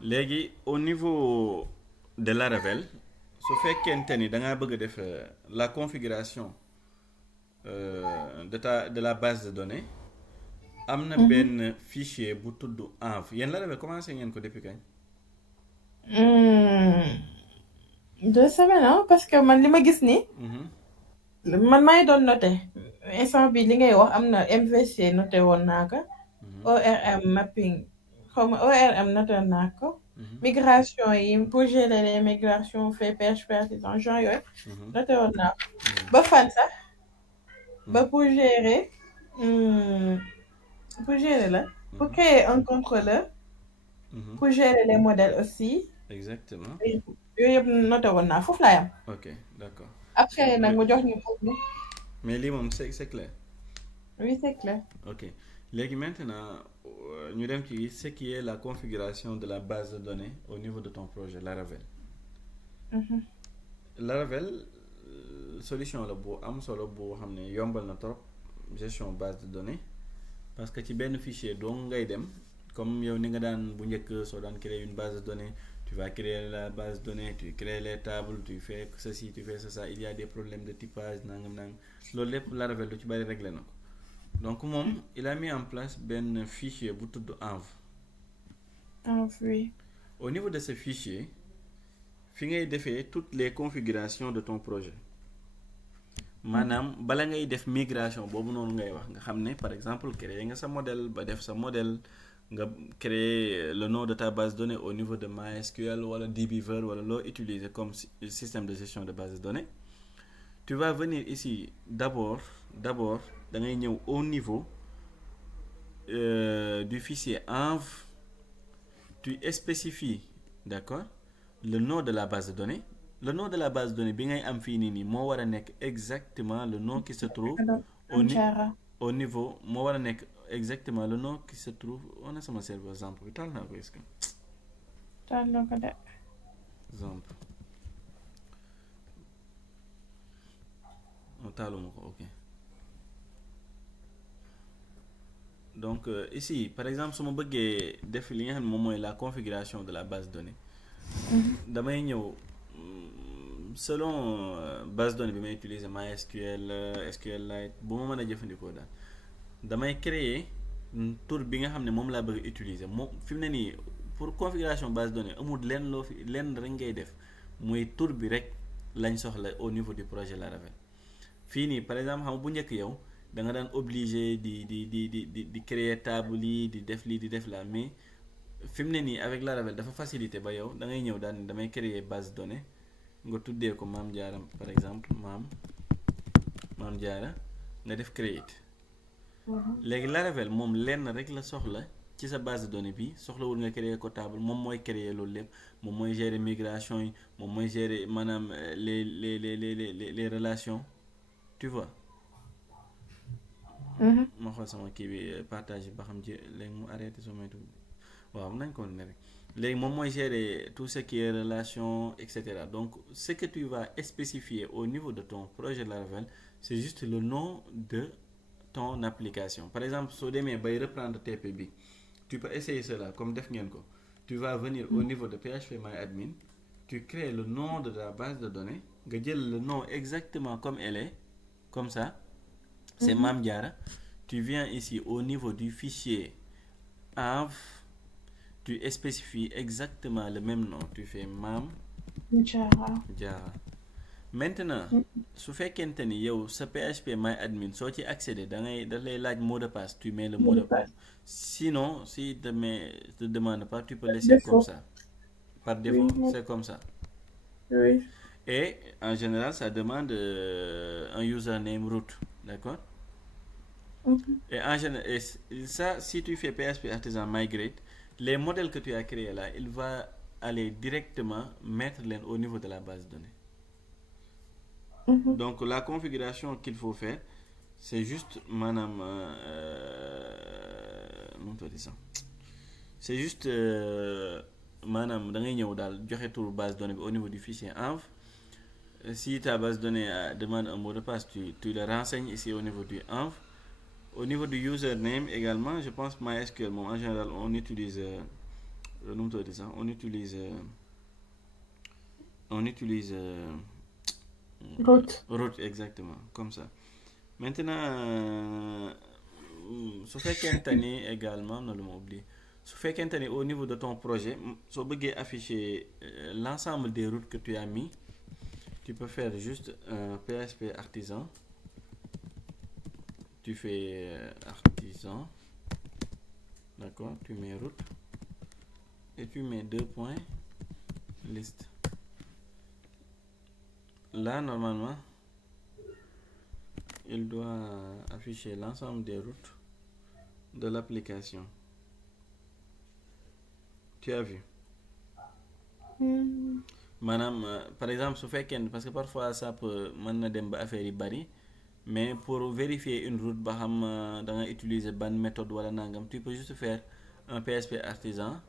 léegi au niveau de Laravel su fekkente ni da ngaa bëgg a def la configuration de la base de données am na benn fichier bu tudd env yéen Laravel commencé ngeen ko depuis kañ. 2 semaines parce que man li ma gis ni man maa ngi doon noté instant bi li ngay wax am na MVC noté woon naa ko. ORM mapping comme ORM noté naa ko. migration yi pour gérer les migrations fait PHP artisan genre yooyu. noté woon naa ko ba fan sax ba pour gérer la pour créer un contrôleur. pour gérer les modèles aussi. exactement. yooyu yëpp noté woon naa foofu laa yam. ok d'accord. après nag mu jox ñu foofu. mais lii moom c'est clair. oui c'est clair. ok léegi maintenant ñu dem ci ce qui est la configuration de la base de données au niveau de ton projet Laravel. Laravel solution la bu am solo boo xam ne yombal na trop gestion base de données parce que ci benn fichier donc ngay dem comme yow ni nga daan bu njëkk soo daan créer une base de données tu vas créer la base de données tu crées les tables tu fais ceci tu fais ça il y a des problèmes de typage nangam loolu lépp Laravel lu ci bari réglé na ko donc moom il a mis en place benn fichier bu tudd env. oui. au niveau de ce fichier fi ngay defee toutes les configurations de ton projet maanaam bala ngay def migration boobu noonu ngay wax nga xam ne par exemple créer nga sa modèle ba def sa modèle nga créer le nom de ta base de données au niveau de MySQL wala dbeaver wala loo utiliser comme système de gestion de base de données. Tu vas venir ici d'abord da ngay ñëw au niveau du fichier env tu spécifies d'accord le nom de la base de données. Le nom de la base de données bi ngay am fii nii moo war a nekk exactement le nom qui se trouve au niveau moo war a nekk exactement le nom qui se trouve on a sama serveur exemple bi taal naa ko est-ce que taal na ko de exemple taaluma ko ok donc ici par exemple su ma bëggee def li nga xam ne moom mooy la configuration de la base de données damay ñëw selon base de données bi may utiliser MySQL SQLite bu ma mën a jëfandikoo daal damay créer tour bi nga xam ne moom laa bëgg utiliser moom fi mu ne nii pour configuration base de données amul lenn loo fi lenn rek ngay def muy tour bi rek lañ soxla au niveau du projet Laravel fii nii par exemple xam bu njëkk yow da nga daan obligé di créer table yi di def lii di def la mais fi mu ne nii avec Laravel dafa facilité ba yow da ngay ñëw daal ni damay créer base de données nga tuddee ko Maam Jaara par exemple Maam Jaara nga def create léegi Laravel moom lenn rek la soxla ci sa base de données bi soxlawul nga créer ko table moom mooy créer loolu lépp moom mooy gérer migration yi moom mooy gérer maanaam les relations tu vois. ma xool sama kii bi partage ba xam ci léegi mu arrêté soo moytu waaw nañ ko ne rek léegi moom mooy gérer tout ce qui est relation etc. donc ce que tu vas spécifier au niveau de ton projet Laravel c'est juste le nom de ton application par exemple soo demee bay reprendre TP bi tu peux essayer cela comme def ngeen ko tu vas venir au niveau de phpMyAdmin tu crées le nom de ta base de données nga jël le nom exactement comme elle est comme ça c'est Maam Jaara tu viens ici au niveau du fichier env tu spécifies exactement le même nom tu fais Maam Jaara maintenant su fekkente ni yow sa phpMyAdmin soo ci accéder da lay laaj mot de passe tu mets le mot de passe sinon si te demande pas tu peux laisser comme ça par défaut c'est comme ça oui. Et en général ça demande un username root d'accord. Et en général ça si tu fais PHP artisan migrate les modèles que tu as créés là il va aller directement mettre leen au niveau de la base de données. Donc la configuration qu'il faut faire c'est juste maanaam c'est juste maanaam da ngay ñëw daal joxe tur base de données bi au niveau du fichier env si ta base de données demande un mot de passe tu le renseignes ici au niveau du env Au niveau du username également, je pense MySQL, bon, en général, on utilise root exactement, comme ça. Maintenant, su fekkente ni également non le m'oublie su fekkente ni au niveau de ton projet soo bëggee afficher l'ensemble des routes que tu as mis, tu peux faire juste un PHP artisan, tu fais artisan, d'accord, tu mets route et tu mets 2 points liste. Là normalement il doit afficher l'ensemble des routes de l'application. Tu as vu? Madame, par exemple, su fekkee parce que parfois ça peut mën na dem ba affaire yi bari, mais pour vérifier une route ba xam da nga utiliser ban méthode wala nangam, tu peux juste faire un PHP artisan,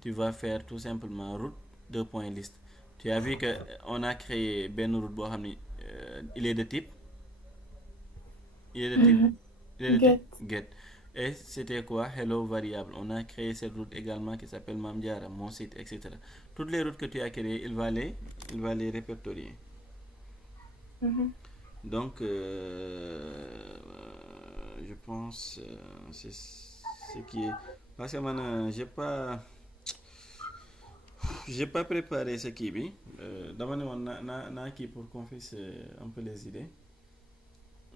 tu vas faire tout simplement route 2 points liste. Tu as vu que on a créé benn route boo xam ni il est de type get. Et c'était quoi? Hello variable. On a créé cette route également qui s'appelle Mamdiara, mon site, etc. Toutes les routes que tu as créées, il va les répertorier. Donc, je pense c'est ce qui est. Parce que maintenant, j'ai pas préparé ce qui est. D'abord, on a qui pour qu'on fasse un peu les idées.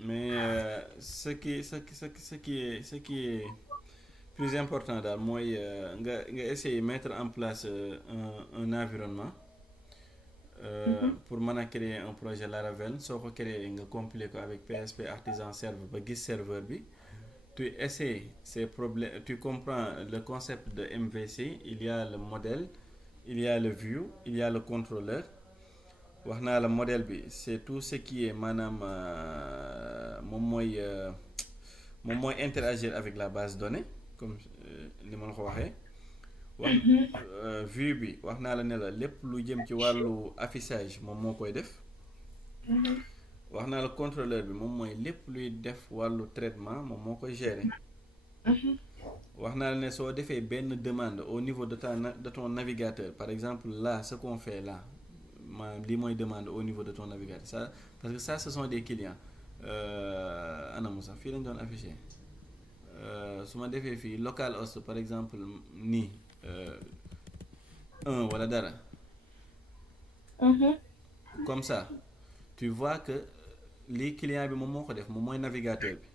Mais ce qui est plus important daal mooy nga essayer mettre en place un environnement pour mën a créer un projet Laravel. soo ko créer nga compiler ko avec PHP artisan server ba gis serveur bi, tu essaies ces problèmes, tu comprends le concept de MVC. Il y a le modèle, il y a le view, il y a le contrôleur. wax naa la modèle bi c'est tout ce qui est maanaam moom mooy interagir avec la base de données comme ni ma la ko waxee. wax vue bi wax naa la ne la lépp lu jëm ci wàllu affichage moom moo koy def. wax naa la contrôleur bi moom mooy lépp luy def wàllu traitement moom moo koy gérer. wax naa la ne soo defee benn demande au niveau de ton navigateur, par exemple là ce qu'on fait là. Lii mooy demande au niveau de ton navigateur, ça parce que ça ce sont des clients. Ana Moussa fii lañ doon affiché su ma defee fii localhost par exemple nii 1 wala dara. Comme ça tu vois que lii client bi moom moo ko def, moom mooy navigateur bi.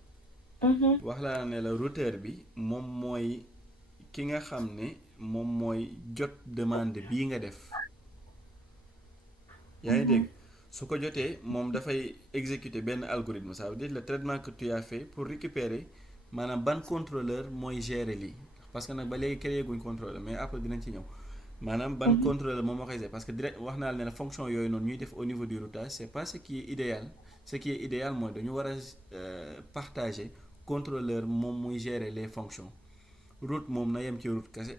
wax laa ne la routeur bi moom mooy ki nga xam ne moom mooy jot demande bii nga def. yaa ngi dégg su ko jotee moom dafay exécuter benn algorithme, ça veut dire le traitement que tu as fait pour récupérer maanaam ban contrôleur mooy gérer lii, parce que nag ba léegi créé guñ contrôleur mais après dinañ ci ñëw. maanaam ban contrôleur moom moo koy gérer, parce que direct wax naa la ne la fonction yooyu noonu ñuy def au niveau du routage c'est pas ce qui est idéal. Ce qui est idéal mooy dañu war a partager contrôleur moom muy gérer les fonctions. route moom na yem ci route kese.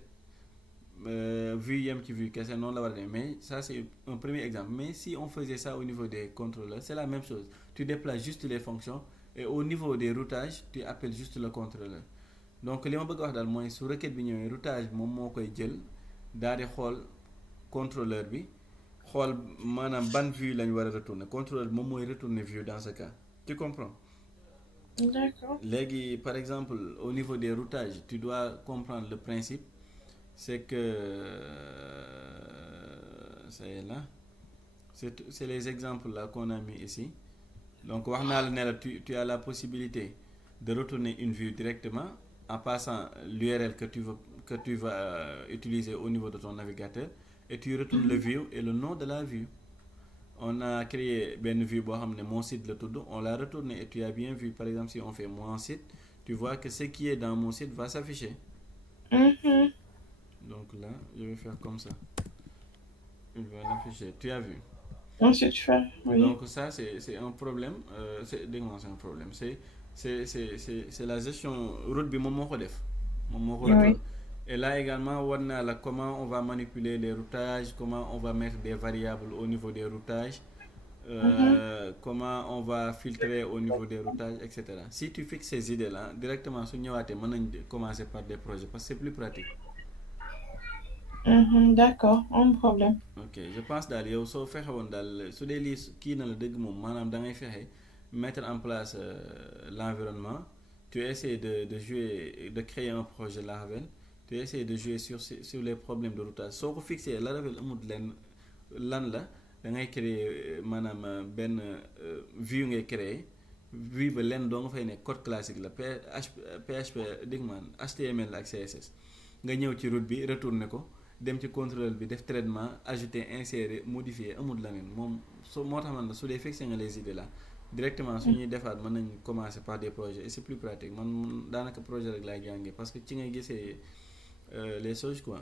Vue yem ci vue kese noonu la war a demee, mais ça c'est un premier exemple. Mais si on faisait ça au niveau des contrôleurs, c'est la même chose. Tu déplaces juste les fonctions et au niveau des routages tu appelles juste le contrôleur. Donc li ma bëgg a wax daal mooy su requête bi ñëwee routage bi moom moo koy jël daal di xool contrôleur bi xool maanaam ban vue lañ war a retourner. Contrôleur bi moom mooy retourner vue dans ce cas. Tu comprends? D'accord. Léegi par exemple au niveau des routages tu dois comprendre le principe. C'est que c'est là, c'est les exemples là qu'on a mis ici. Donc wax naa la ne la tu as la possibilité de retourner une vue directement en passant l'URL que tu vas utiliser au niveau de ton navigateur, et tu retournes le view et le nom de la vue. On a créé benn vue boo xam ne mon site la tudd, on l'a retourné et tu as bien vu. Par exemple si on fait mon site, tu vois que ce qui est dans mon site va s'afficher. Donc là, je vais faire comme ça. Il va l'afficher. Tu as vu? Ensuite, tu fais. Oui. Donc ça, c'est un problème. C'est un problème. C'est la gestion. Route bi moom moo ko def. Moom moo ko def. Et là également, war naa la comment on va manipuler les routages, comment on va mettre des variables au niveau des routages. comment on va filtrer au niveau des routages, etc. Si tu fixes ces idées-là, directement, si nous allons commencer par des projets parce que c'est plus pratique. D'accord, pas de problème. Ok, je pense daal yow soo fexe woon daal su dee lii kii na la dëgg moom maanaam da ngay fexe mettre en place l'environnement. Tu essaies de jouer, de créer un projet Laravel. Tu essaies de jouer sur les problèmes de routage. Soo ko fixé Laravel amul lenn lan la da ngay créer maanaam benn vue ngay créer vue ba lenn doo nga fay nekk code classique la PHP dégg man HTML ak CSS nga ñëw ci route bi retourner ko dem ci contrôleur bi def traitement ajouter insérer modifier amul leneen moom soo moo tax man la su dee fixé nga les idées là directement su ñuy defaat mën nañ commencer par des projets et c'est plus pratique man daanaka projet rek laay jàngee parce que ci ngay gisee les choses quoi.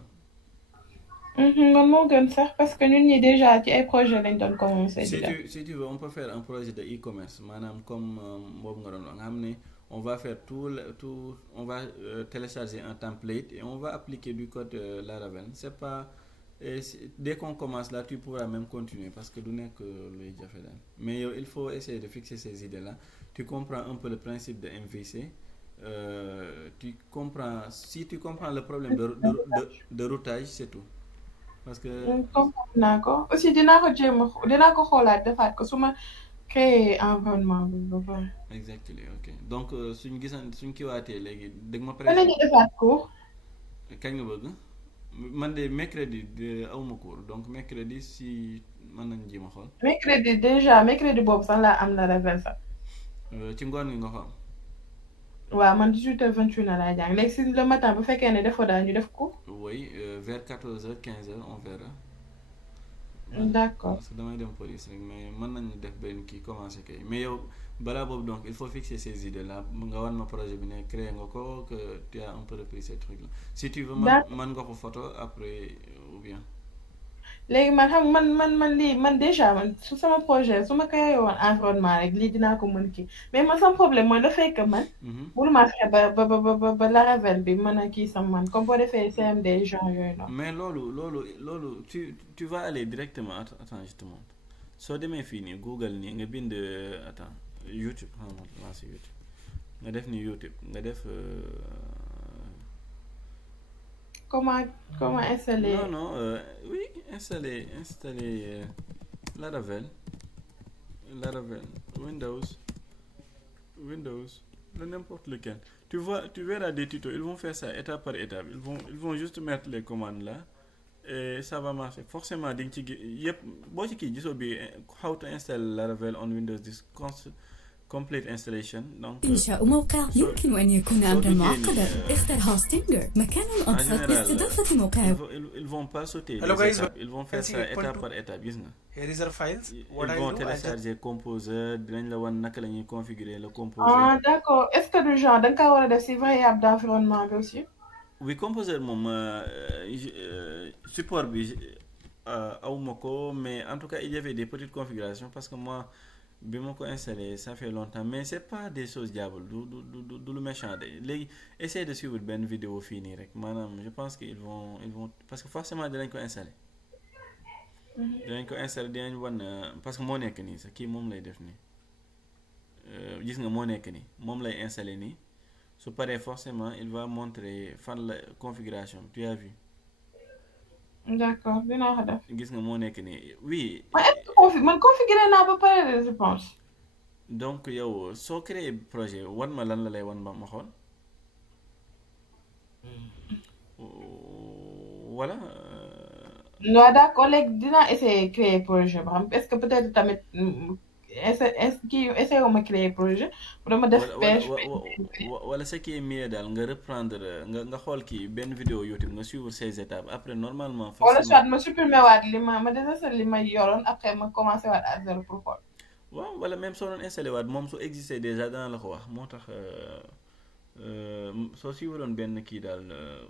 Man moo gën sax parce que ñun ñi déjà ci ay projet lañ doon commencer. Si tu veux on peut faire un projet de e-commerce maanaam comme boobu nga doon wax nga xam ne on va faire on va télécharger un template et on va appliquer du code Laravel. C'est pas dès qu'on commence là tu pourras même continuer parce que du nekk luy jafe daal mais yow il faut essayer de fixer ces idées là tu comprends un peu le principe de MVC. Si tu comprends le problème de routage c'est tout parce que comprendre naa ko aussi dinaa ko xoolaat defaat ko su ma créer environnement bi ba pare. exactement ok donc suñ kiiwaatee léegi dëgg ma mën nañu defaat cours. kañ nga bëgg man de mercredi awma cours donc mercredi si mën nañ ji ma xool. mercredi boobu sax laa am Laravel sax. ci ngoon gi nga xam. waaw man 18h 21h laay jàng léegi si le matin bu fekkee ne defoo daal ñu def ko. oui vers 14h 15h on verra. d'accord parce que damay dem police rek mais mën nañu def benn kii commencé kay mais yow balaa boobu donc il faut fixer ces idées là nga wan ma projet bi ne créé nga ko que tu as un peu repris ces trucs là si tu veux man nga ko photo après ou bien. léegi man xam man déjà man su sama projet su ma créé woon environnement rek lii dinaa ko mën kii mais man sama problème mooy dafay que man. mënuma fexe ba Laravel bi mën a kii sama man comme boo defee CMD genre yooyu noonu. mais loolu tu vas aller directement attends je te montre soo demee fii nii Google nii nga bind attends YouTube xam nga si YouTube nga def ni YouTube nga def. Comment installer? Non, oui, installer Laravel, Windows, n'importe lequel. Tu verras des tutos, ils vont faire ça étape par étape. Ils vont juste mettre les commandes là et ça va marcher. Forcément, how to install Laravel on Windows 10 complete installation. Donc إنشاء موقع يمكن أن يكون أمرا معقدا. اختر هوستنجر مكان أبسط لاستضافة موقعك. Ils vont pas sauter Hello les guys, étapes. Ils vont faire ça étape par étape, gis nga. Here is our files. What Ils I vont do, télécharger Composer, dinañ la wan naka la ñuy configurer le Composer. Ah d'accord, est-ce que du genre da nga kaa war a def si variable d'environnement bi aussi. Oui, Composer moom support bi awuma ko mais en tout cas il y avait des petites configurations parce que moi bi ma ko installé ça fait longtemps mais c'est pas des choses diables du lu méchant de léegi essayer de suivre benn vidéo fii nii rek maanaam je pense que ils vont parce que forcément dinañ ko installer. dinañ wan parce que moo nekk nii sax kii moom lay def nii gis nga moo nekk nii moom lay installer nii su paree forcément il va montrer fan la configuration tu as vu. D'accord dinaa ko def. gis nga moo nekk nii oui. man configuré naa ba pare je pense. donc yow soo créé projet wan ma lan la lay wan ma xool. voilà. non d'accord léegi dinaa essayer créer projet ba xam est-ce que peut-être tamit essayer wu ma créer projet. dama def PHP. wala ce qui est mieux daal nga reprendre nga xool kii benn vidéo YouTube nga suivre ces étapes après normalement. wala soit ma supprimer waat ma désinstaller li ma yoroon après ma commencer waat à zéro pour xool. waaw wala même soo doon installé waat moom su existé déjà dana la ko wax moo tax soo suivre woon benn kii daal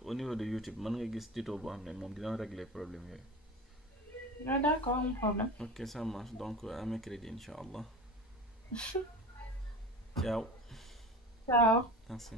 au niveau de YouTube mën nga gis tuto boo xam ne moom dina régler problème yooyu. non d'accord am problème. ok ça marche donc à mercredi inch'Allah. Ciao. Ciao. Merci.